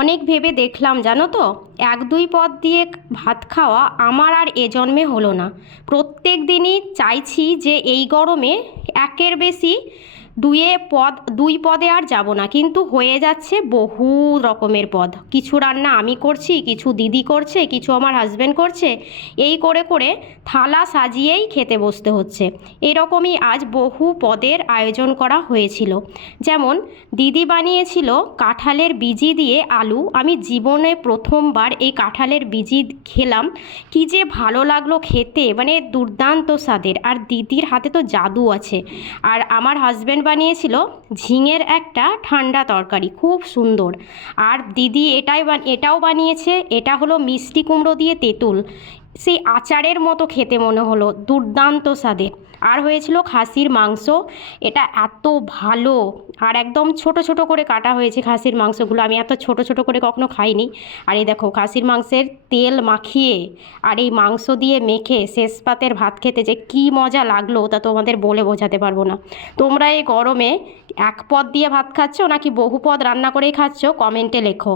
অনেক ভেবে দেখলাম জানো তো, এক দুই পদ দিয়ে ভাত খাওয়া আমার আর এ জন্মে হলো না। প্রত্যেক দিনই চাইছি যে এই গরমে একের বেশি দুই পদে আর যাব না, কিন্তু হয়ে যাচ্ছে বহু রকমের পদ। কিছু রান্না আমি করছি, কিছু দিদি করছে, কিছু আমার হাজব্যান্ড করছে। এই করে করে থালা সাজিয়েই খেতে বসতে হচ্ছে। এরকমই আজ বহু পদের আয়োজন করা হয়েছিল। যেমন দিদি বানিয়েছিল কাঁঠালের বিচি দিয়ে আলু। আমি জীবনে প্রথমবার এই কাঁঠালের বিচি খেলাম। কি যে ভালো লাগলো খেতে, মানে দুর্দান্ত স্বাদের। আর দিদির হাতে তো জাদু আছে। আর আমার হাজব্যান্ড বানিয়েছিল ঝিঙের একটা ঠান্ডা তরকারি, খুব সুন্দর। আর দিদি এটাও বানিয়েছে, এটা হলো মিষ্টি কুমড়ো দিয়ে তেঁতুল। সেই আচারের মতো খেতে মনে হলো, দুর্দান্ত স্বাদের। আর হয়েছিল খাসির মাংস। এটা এত ভালো, আর একদম ছোট ছোট করে কাটা হয়েছে খাসির মাংসগুলো। আমি এত ছোট ছোট করে কখনো খাইনি। আর এই দেখো খাসির মাংসের তেল মাখিয়ে আর এই মাংস দিয়ে মেখে শেষ পাতের ভাত খেতে যে কী মজা লাগলো তা তোমাদের বলে বোঝাতে পারবো না। তোমরা এই গরমে এক পদ দিয়ে ভাত খাচ্ছো নাকি বহু পদ রান্না করেই খাচ্ছো, কমেন্টে লেখো।